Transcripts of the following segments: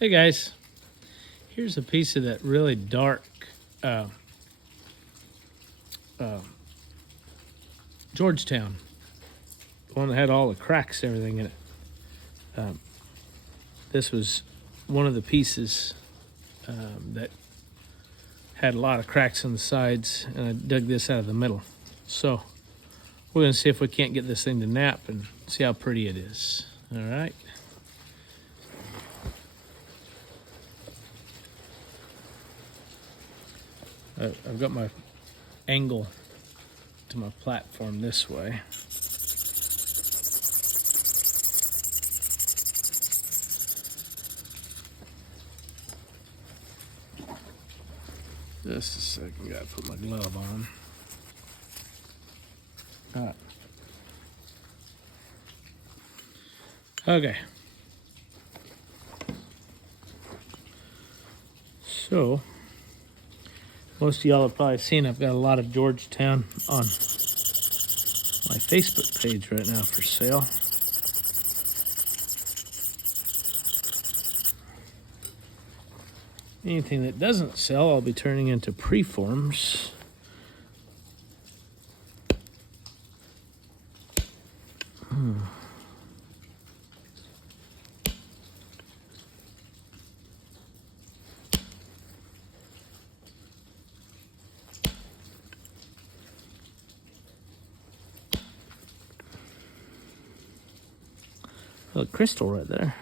Hey guys, here's a piece of that really dark uh, uh, Georgetown, the one that had all the cracks and everything in it. This was one of the pieces that had a lot of cracks on the sides, and I dug this out of the middle. So we're going to see if we can't get this thing to nap and see how pretty it is. All right. I've got my angle to my platform this way. Just a second, gotta put my glove on. All right. Okay. So, most of y'all have probably seen I've got a lot of Georgetown on my Facebook page right now for sale. Anything that doesn't sell, I'll be turning into preforms. A crystal right there.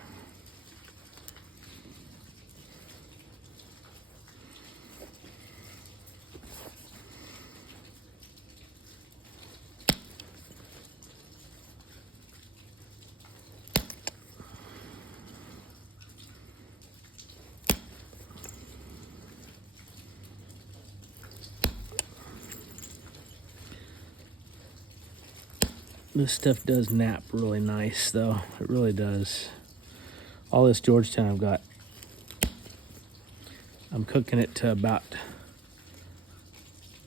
This stuff does nap really nice, though. It really does. All this Georgetown I've got, I'm cooking it to about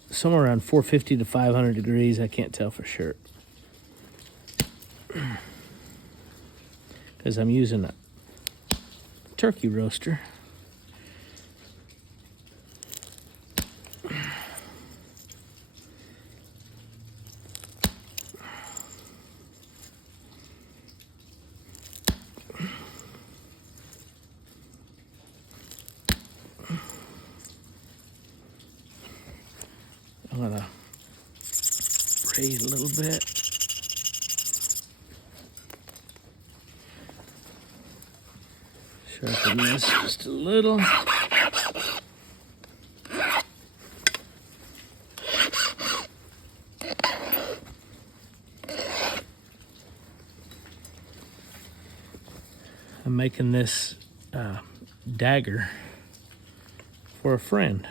somewhere around 450 to 500 degrees. I can't tell for sure, because I'm using a turkey roaster. I'm gonna raise a little bit. Sharpen this just a little. I'm making this dagger for a friend.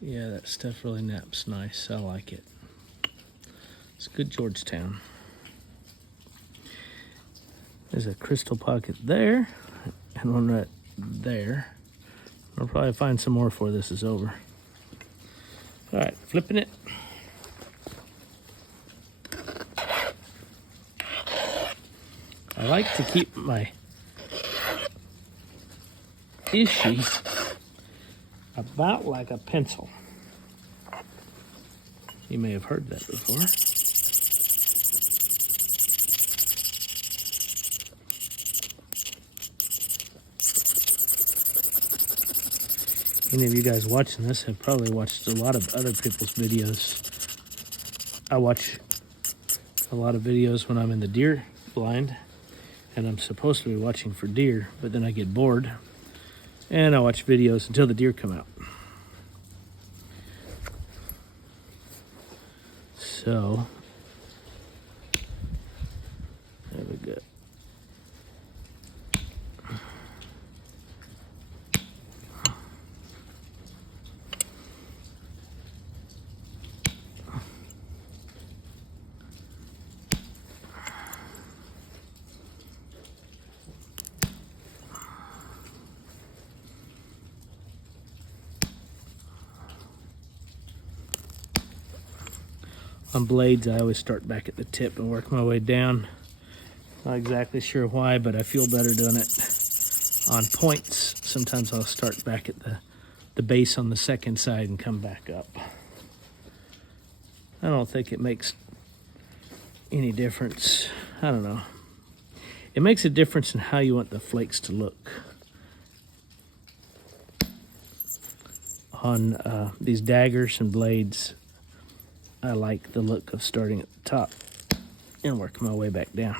Yeah, that stuff really naps nice. I like it. It's good Georgetown. There's a crystal pocket there and one right there. I'll probably find some more before this is over. All right, flipping it. I like to keep my issue about like a pencil. You may have heard that before. Any of you guys watching this have probably watched a lot of other people's videos. I watch a lot of videos when I'm in the deer blind, and I'm supposed to be watching for deer, but then I get bored, and I watch videos until the deer come out. So, there we go. On blades, I always start back at the tip and work my way down. Not exactly sure why, but I feel better doing it. On points, sometimes I'll start back at the base on the second side and come back up. I don't think it makes any difference. I don't know. It makes a difference in how you want the flakes to look. On these daggers and blades, I like the look of starting at the top and working my way back down.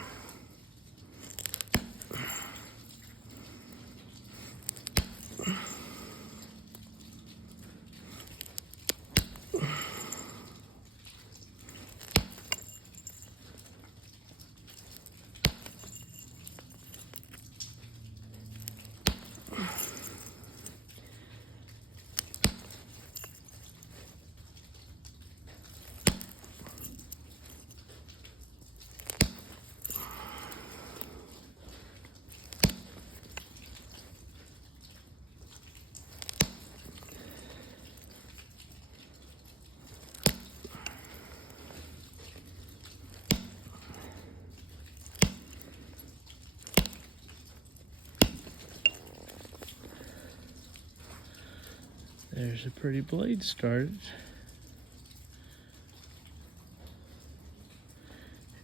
There's a pretty blade started.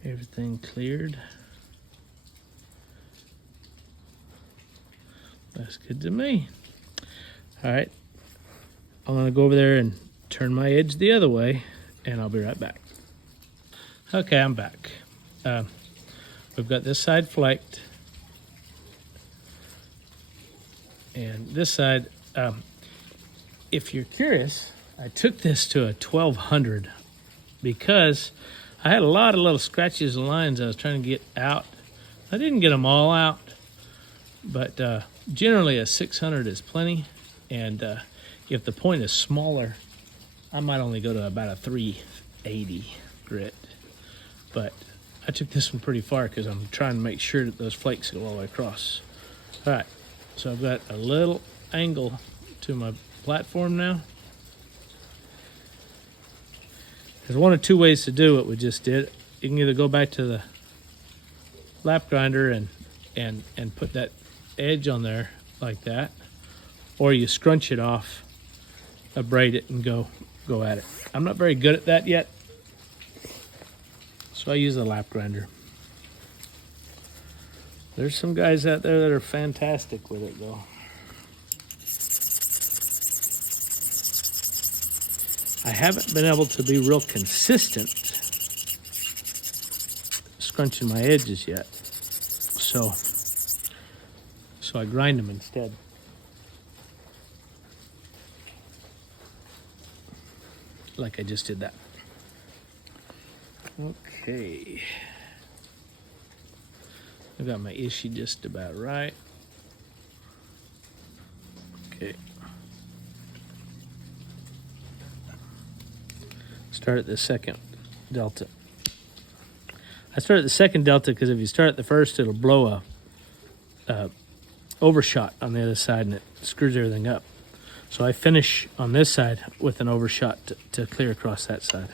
Everything cleared. That's good to me. All right, I'm gonna go over there and turn my edge the other way, and I'll be right back. Okay, I'm back. We've got this side flaked, and this side, if you're curious, I took this to a 1200 because I had a lot of little scratches and lines I was trying to get out. I didn't get them all out, but generally a 600 is plenty. And if the point is smaller, I might only go to about a 380 grit. But I took this one pretty far because I'm trying to make sure that those flakes go all the way across. All right, so I've got a little angle to my platform now. There's one of two ways to do what we just did. You can either go back to the lap grinder and put that edge on there like that, or you scrunch it off, braid it, and go at it. I'm not very good at that yet, so I use the lap grinder. There's some guys out there that are fantastic with it though. I haven't been able to be real consistent scrunching my edges yet, so I grind them instead. Like I just did that. Okay. I got my issue just about right. Okay. Start at the second delta. I start at the second delta because if you start at the first, it'll blow a overshot on the other side and it screws everything up. So I finish on this side with an overshot to clear across that side.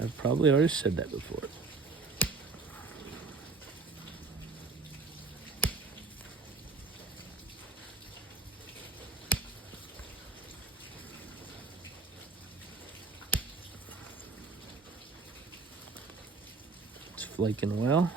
I've probably already said that before. It's flaking well.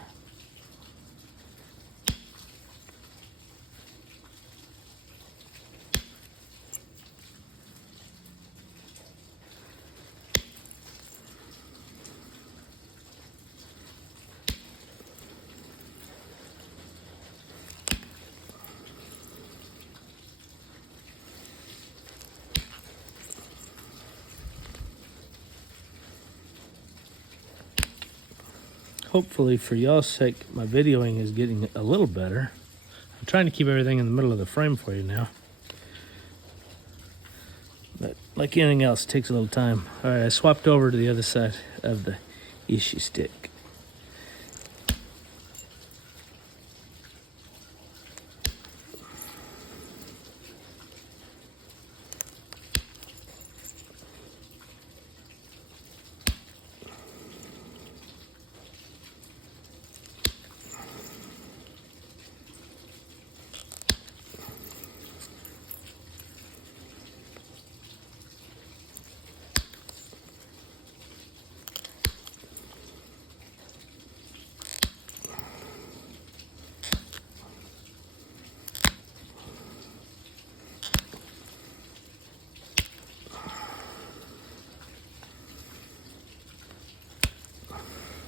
Hopefully, for y'all's sake, my videoing is getting a little better. I'm trying to keep everything in the middle of the frame for you now. But like anything else, it takes a little time. All right, I swapped over to the other side of the issue stick.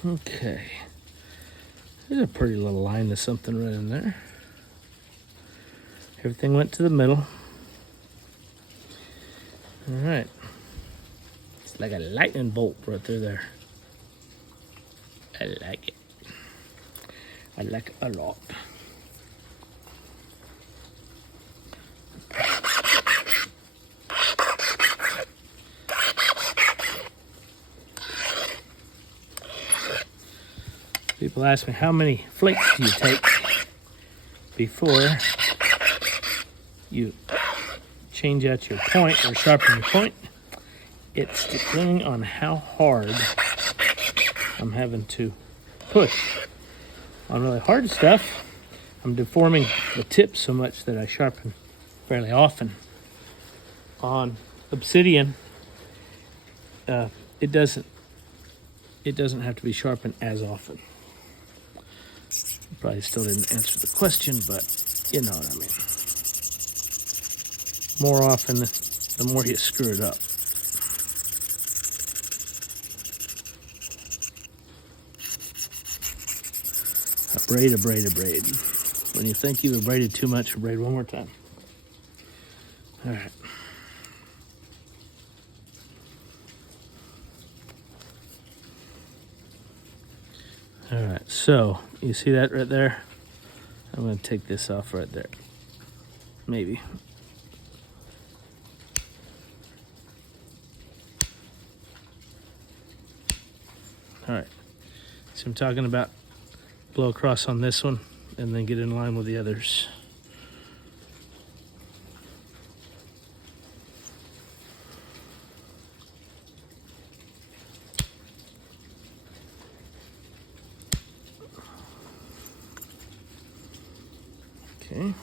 Okay. There's a pretty little line of something right in there. Everything went to the middle. All right. It's like a lightning bolt right through there. I like it. I like it a lot. People ask me, how many flakes do you take before you change out your point or sharpen your point? It's depending on how hard I'm having to push. On really hard stuff, I'm deforming the tip so much that I sharpen fairly often. On obsidian, it doesn't have to be sharpened as often. Probably still didn't answer the question, but you know what I mean. More often, the more you screw it up. A braid. When you think you've braided too much, braid one more time. All right. All right, so you see that right there? I'm going to take this off right there. Maybe. All right, so I'm talking about blow across on this one and then get in line with the others. Okay.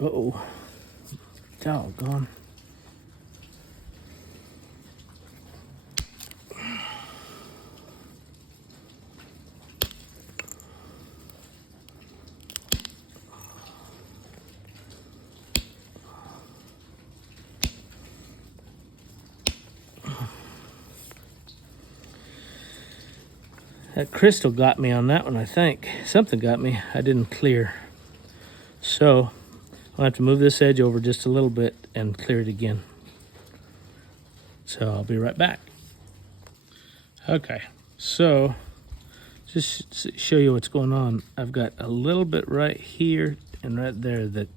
Uh-oh. Doggone. That crystal got me on that one, I think. Something got me. I didn't clear. So I'll have to move this edge over just a little bit and clear it again. So I'll be right back. Okay, so just to show you what's going on. I've got a little bit right here and right there that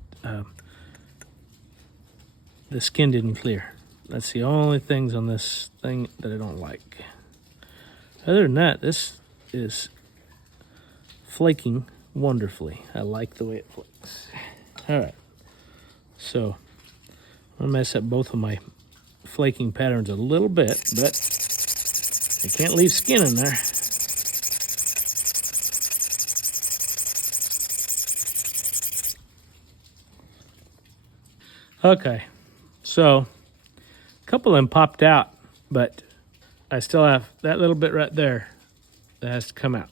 the skin didn't clear. That's the only things on this thing that I don't like. Other than that, this is flaking wonderfully. I like the way it flakes. All right, so I'm gonna mess up both of my flaking patterns a little bit, but I can't leave skin in there. Okay, so a couple of them popped out, but I still have that little bit right there that has to come out.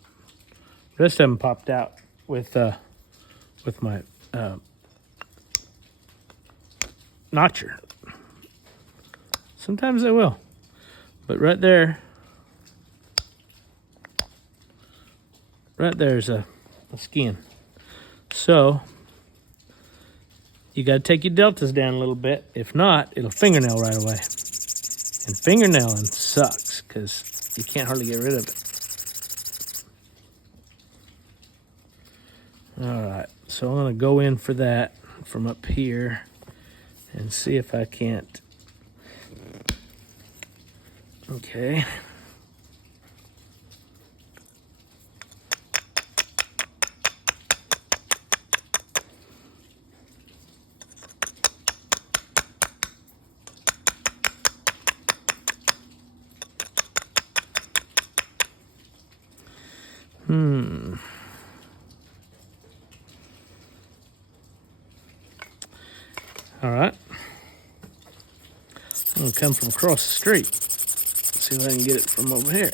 The rest of them popped out with my notcher. Sometimes they will, but right there's a the skin. So you got to take your deltas down a little bit. If not, it'll fingernail right away. And fingernailing sucks because you can't hardly get rid of it. All right, so I'm going to go in for that from up here and see if I can't. Okay. All right. I'm going to come from across the street. See if I can get it from over here.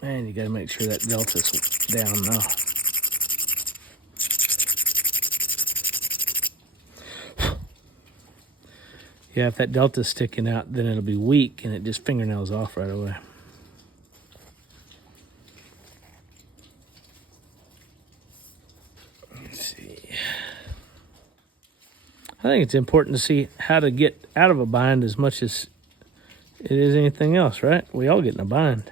Man, you got to make sure that delta's down now. Yeah, if that delta's sticking out, then it'll be weak and it just fingernails off right away. Let's see. I think it's important to see how to get out of a bind as much as it is anything else, right? We all get in a bind.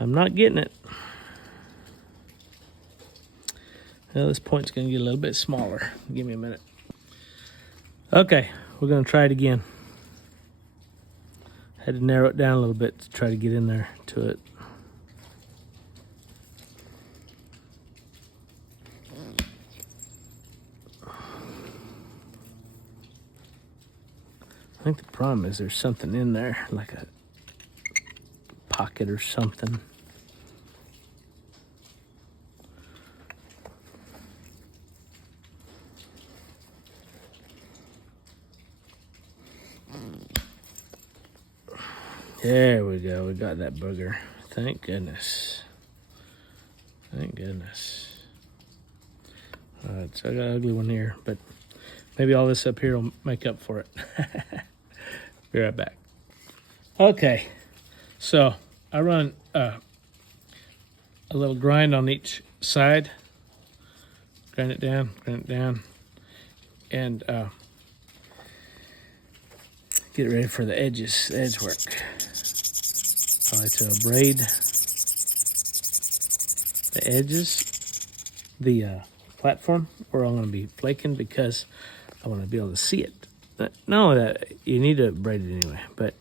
I'm not getting it. Well, this point's going to get a little bit smaller. Give me a minute. Okay, we're going to try it again. Had to narrow it down a little bit to try to get in there to it. I think the problem is there's something in there, like a pocket or something. There we go. We got that booger. Thank goodness. Thank goodness. All right, so I got an ugly one here, but maybe all this up here will make up for it. Be right back. Okay, so I run a little grind on each side. Grind it down, and get ready for the edges, the edge work. I like to braid the edges, the platform where I'm going to be flaking because I want to be able to see it. No, that you need to braid it anyway, but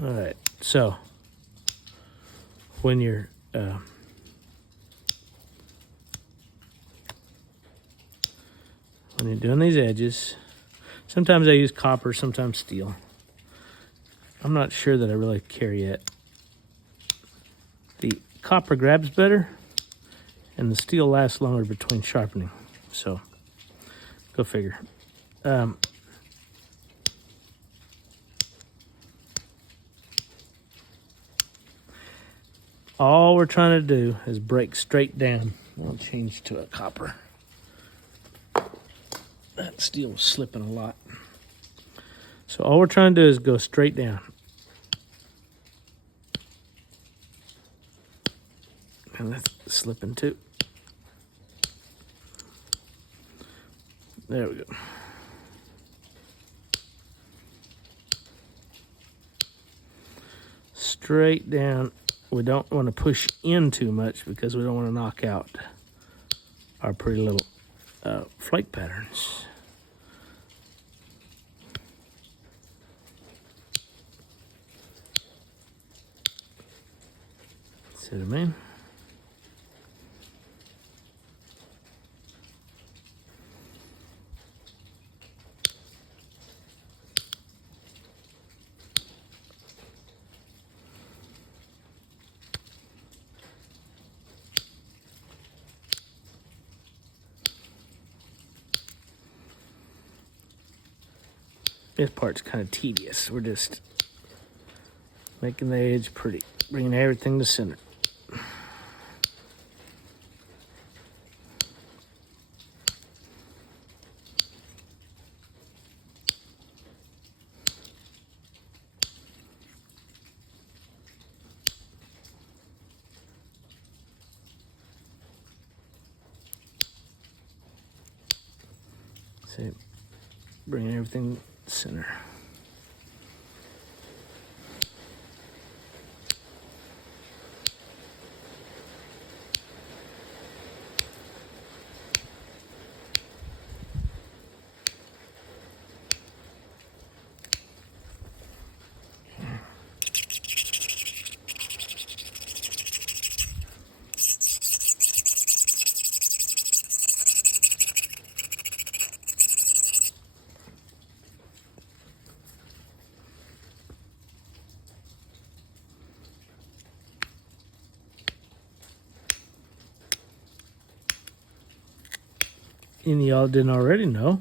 all right. So when you're doing these edges, sometimes I use copper, sometimes steel. I'm not sure that I really care yet. The copper grabs better, and the steel lasts longer between sharpening. So, go figure. All we're trying to do is break straight down. I'll change to a copper. That steel was slipping a lot. So all we're trying to do is go straight down. And that's slipping too. There we go. Straight down. We don't want to push in too much because we don't want to knock out our pretty little flake patterns. See what I mean? This part's kind of tedious. We're just making the edge pretty, bringing everything to center. See, bringing everything to center. Any of y'all didn't already know,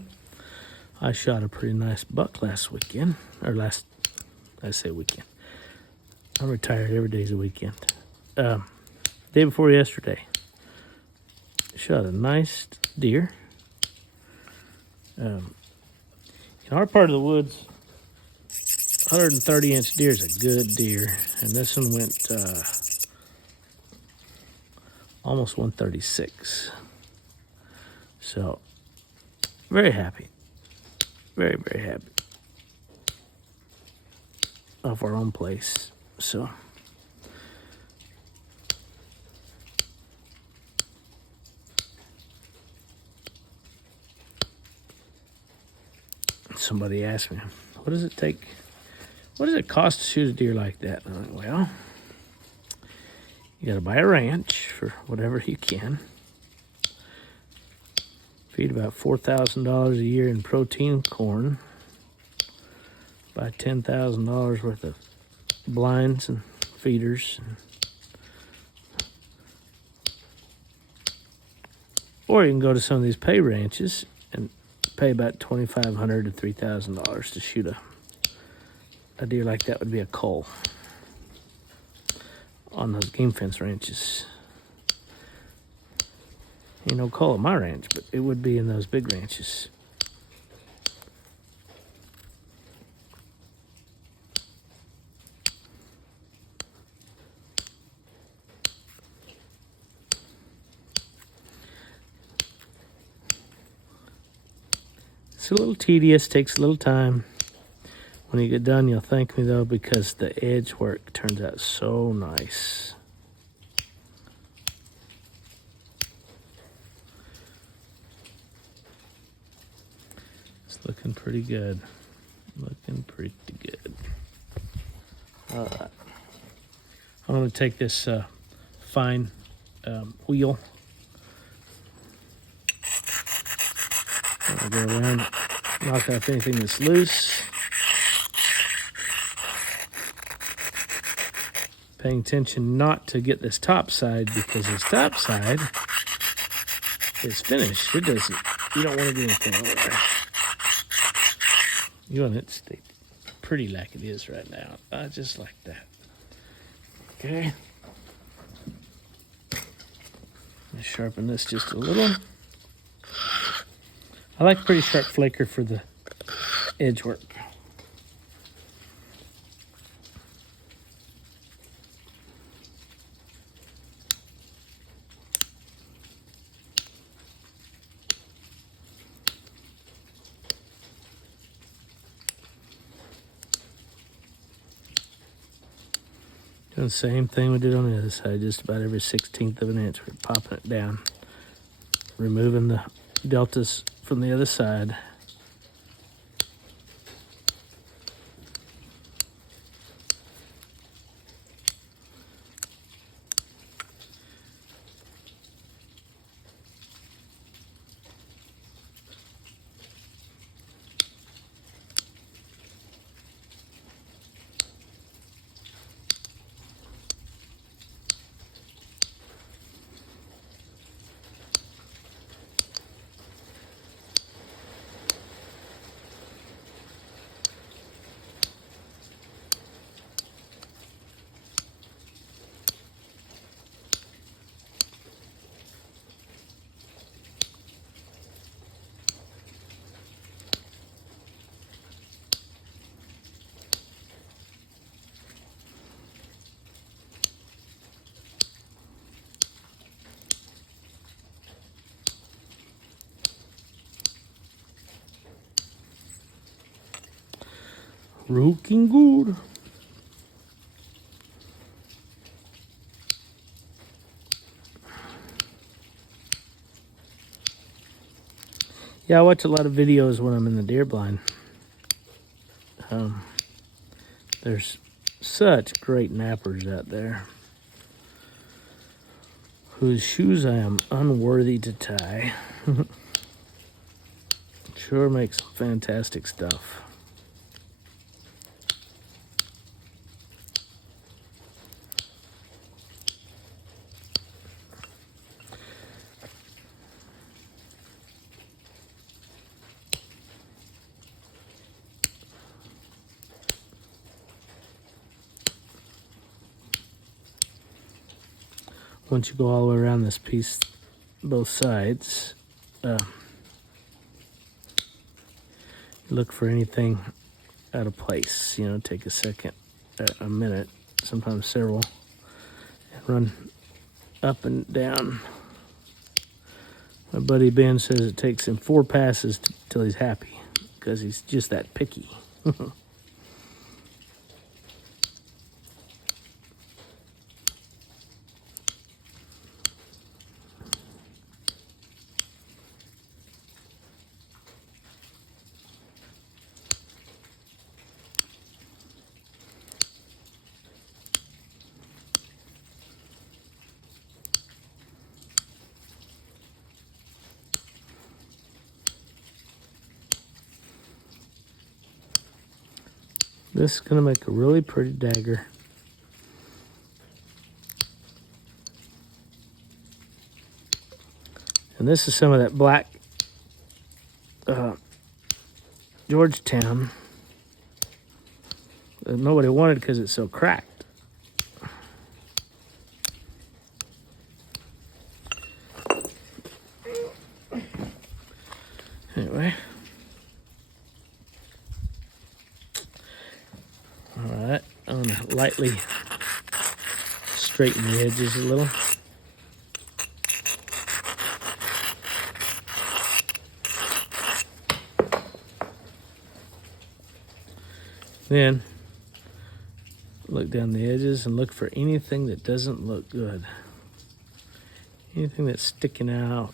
I shot a pretty nice buck last weekend. I say weekend. I'm retired, every day's a weekend. Day before yesterday, shot a nice deer. In our part of the woods, 130-inch deer is a good deer. And this one went almost 136. So, very happy. Very, very happy. Off our own place. So, somebody asked me, what does it cost to shoot a deer like that? And I'm like, well, you got to buy a ranch for whatever you can. Feed about $4,000 a year in protein corn. Buy $10,000 worth of blinds and feeders. Or you can go to some of these pay ranches and pay about $2,500 to $3,000 to shoot a deer like that. Would be a cull on those game fence ranches. Ain't no cull at my ranch, but it would be in those big ranches. It's a little tedious, takes a little time. When you get done, you'll thank me though, because the edge work turns out so nice. Looking pretty good. Looking pretty good. All right. I'm going to take this fine wheel. I'm going to go around, knock off anything that's loose. Paying attention not to get this top side, because this top side is finished. You don't want to do anything over there. You want it to stay pretty like it is right now. Just like that. Okay. Let's sharpen this just a little. I like pretty sharp flaker for the edge work. Doing the same thing we did on the other side, just about every 1/16 of an inch. We're popping it down, removing the deltas from the other side. Looking good. Yeah, I watch a lot of videos when I'm in the deer blind. There's such great nappers out there whose shoes I am unworthy to tie. Sure makes some fantastic stuff. Once you go all the way around this piece, both sides, look for anything out of place. You know, take a second, a minute, sometimes several, and run up and down. My buddy Ben says it takes him 4 passes till he's happy, because he's just that picky. This is going to make a really pretty dagger. And this is some of that black Georgetown that nobody wanted because it's so cracked. Anyway. Alright, I'm going to lightly straighten the edges a little. Then look down the edges and look for anything that doesn't look good. Anything that's sticking out.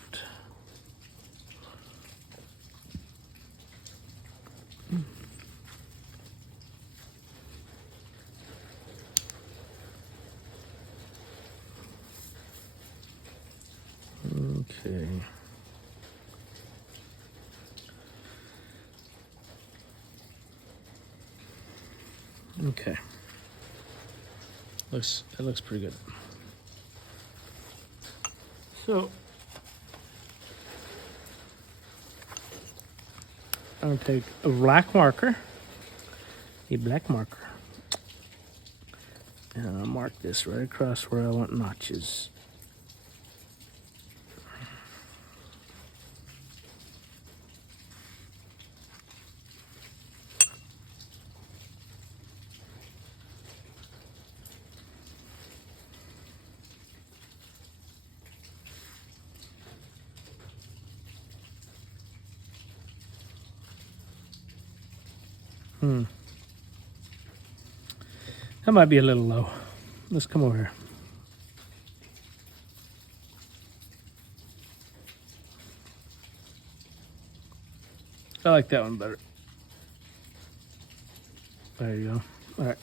Okay. Okay. That looks pretty good. So I'm gonna take a black marker, and I'll mark this right across where I want notches. That might be a little low. Let's come over here. I like that one better. There you go. All right.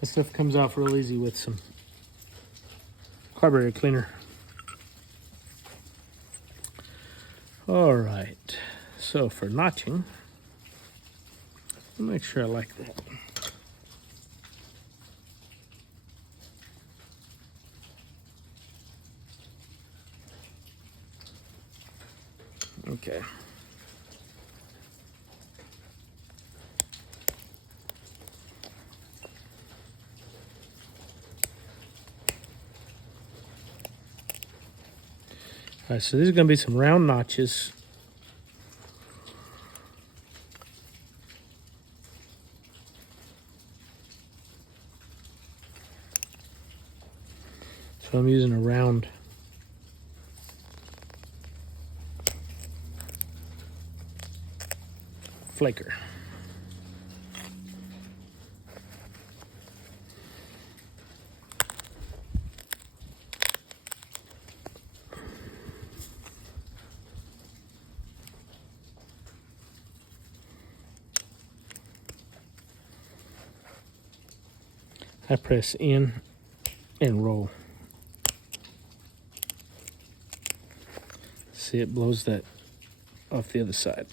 This stuff comes off real easy with some carburetor cleaner. All right. So for notching, I'll make sure I like that. Okay. All right, so these are going to be some round notches. So I'm using a round flaker. I press in and roll. See, it blows that off the other side.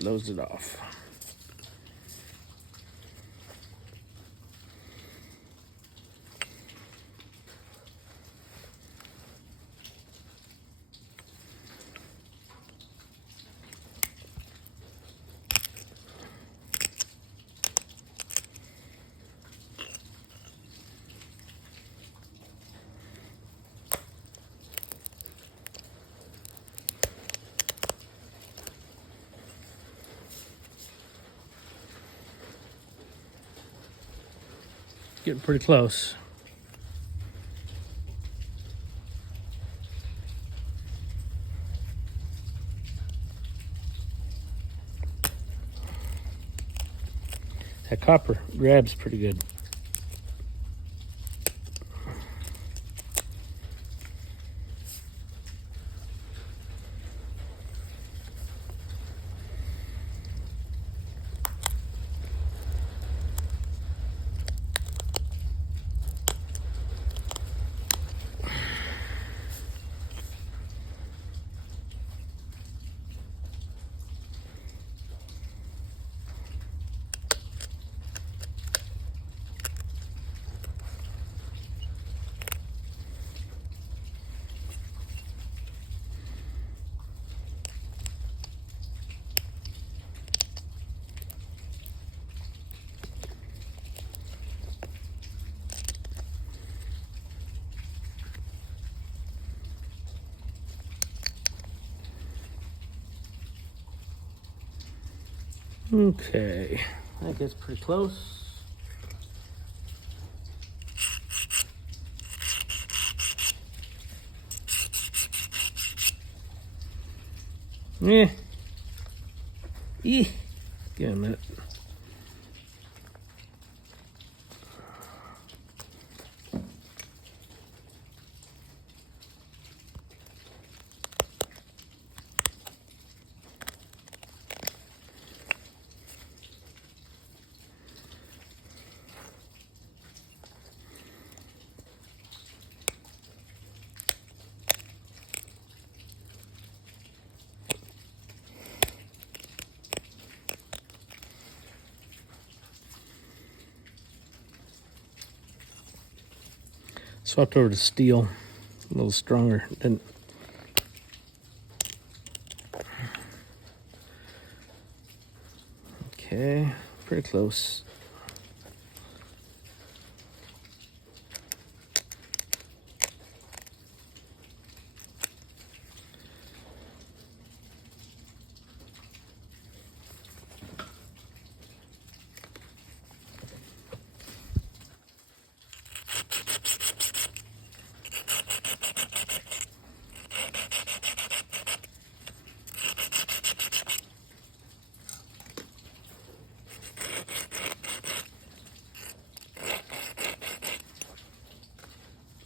Blows it off. Getting pretty close. That copper grabs pretty good. Okay, I think that's pretty close. Yeah. Give it a minute. Swapped over to steel, a little stronger. Didn't. Okay, pretty close.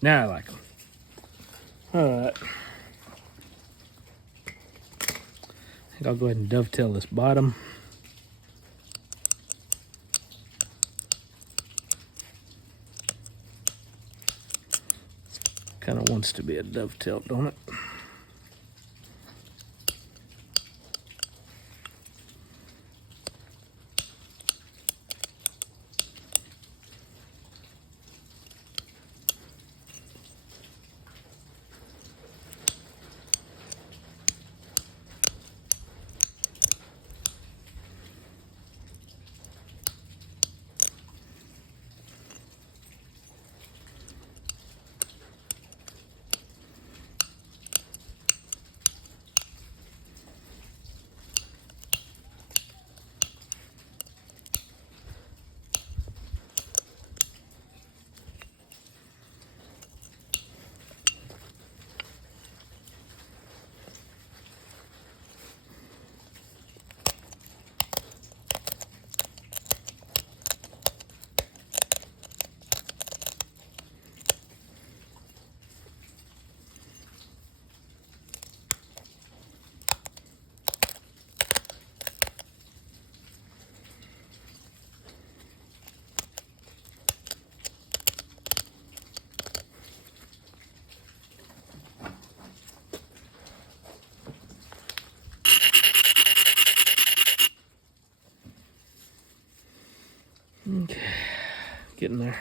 Now I like them. All right. I think I'll go ahead and dovetail this bottom. Kind of wants to be a dovetail, don't it? Okay, getting there.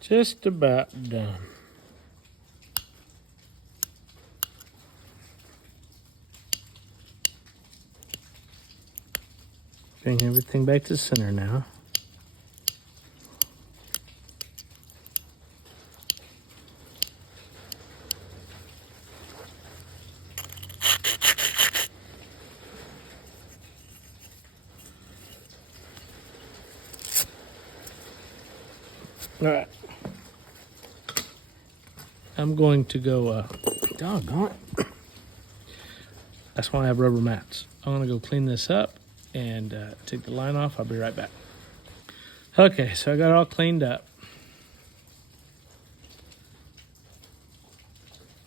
Just about done. Bring everything back to center now. All right. I'm going to go, doggone it. That's why I have rubber mats. I'm gonna go clean this up and take the line off. I'll be right back. Okay, so I got it all cleaned up.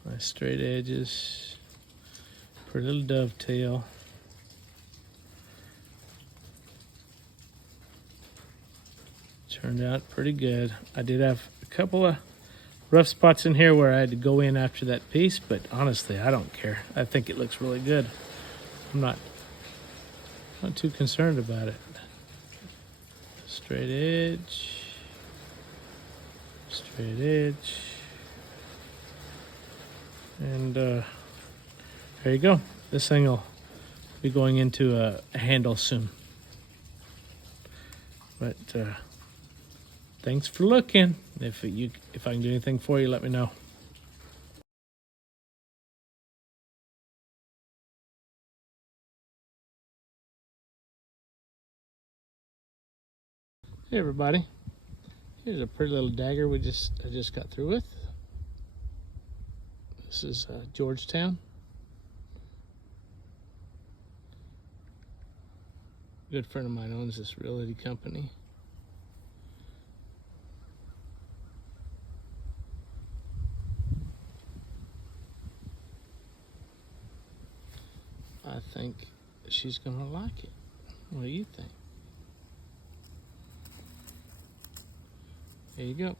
Nice straight edges, pretty little dovetail. Turned out pretty good. I did have a couple of rough spots in here where I had to go in after that piece, but honestly, I don't care. I think it looks really good. I'm not too concerned about it. Straight edge, straight edge, and there you go. This thing will be going into a handle soon. But thanks for looking. If I can do anything for you, let me know. Hey everybody, here's a pretty little dagger I just got through with. This is Georgetown. A good friend of mine owns this realty company. I think she's gonna like it. What do you think? There you go.